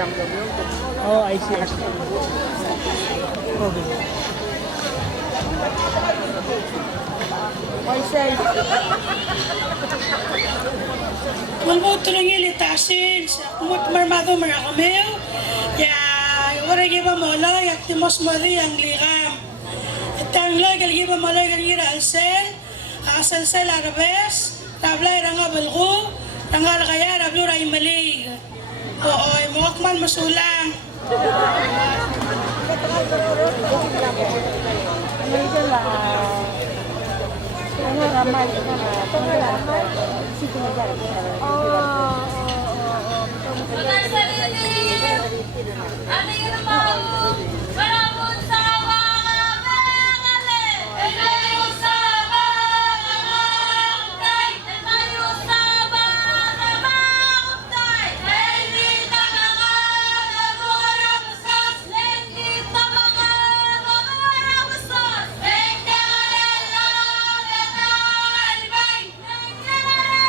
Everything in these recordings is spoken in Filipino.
Oh, I see, I see. Okay. Walmo tulong ilitasin sa kumot marmado marakameo. Ya, wala giba molay at timos mari ang likam. Itang loy galgiba molay galgira alsel, asalsel arabes, tablay ranga balgo, ranga kaya rablo ray malig. Oo, muakman masulang. Ano yung mau? Maramon sa mga bangalan. Ikaw sa mga mangkay. Ikaw sa mga mangkay. Hindi na mga nagurang sas. Hindi na mga nagurang sas. Hindi na lang. Hindi na lang.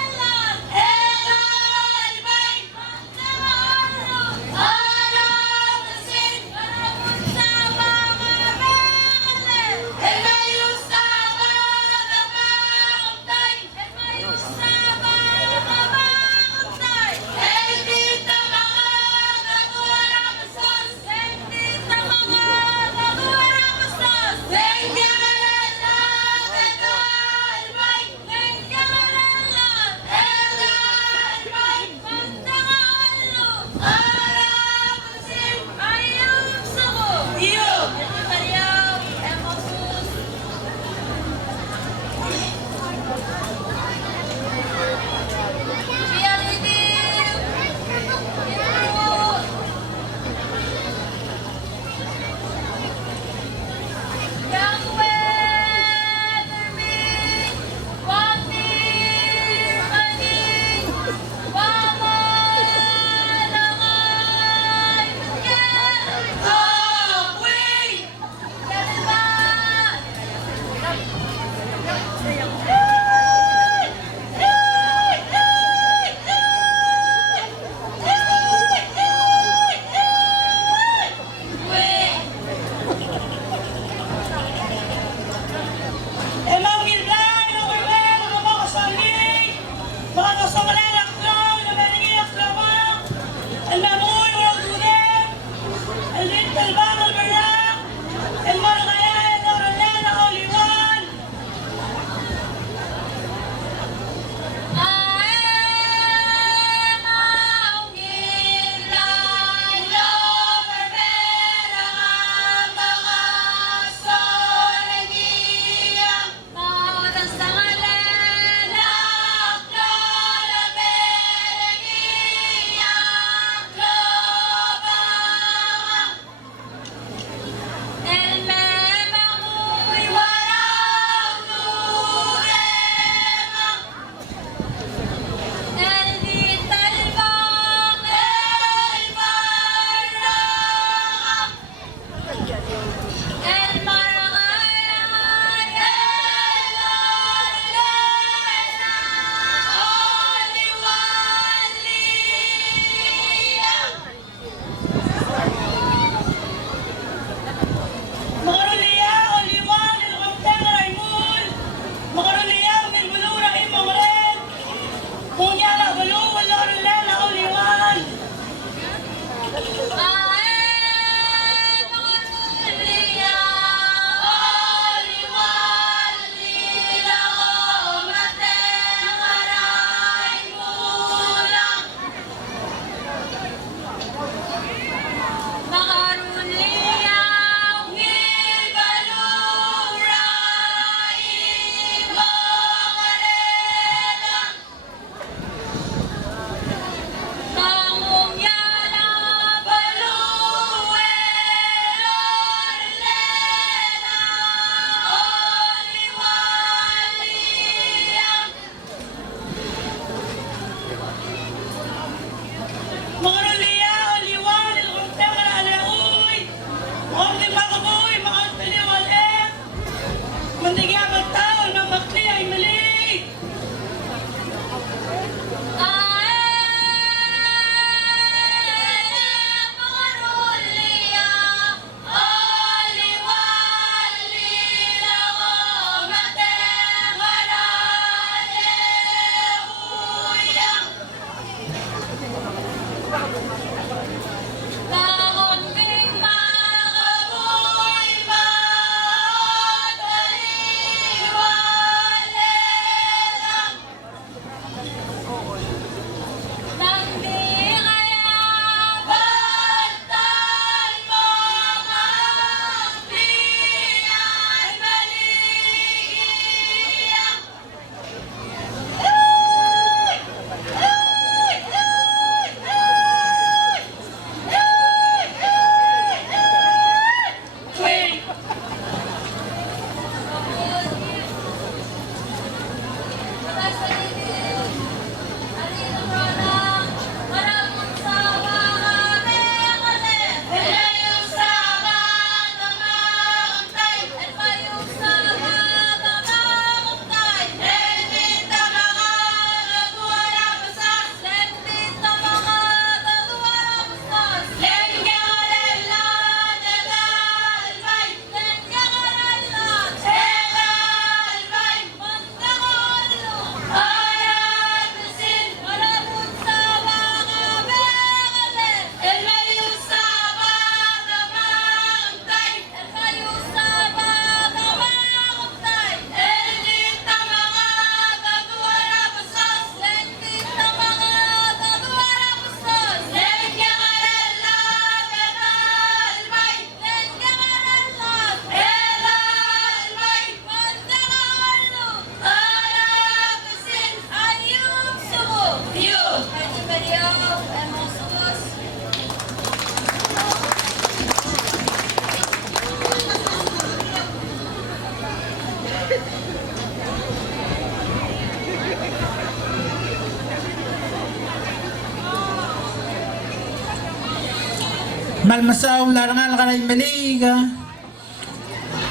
Malmasaw larangal ka na imaliga.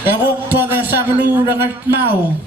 Eko po da sa kalurang at mau.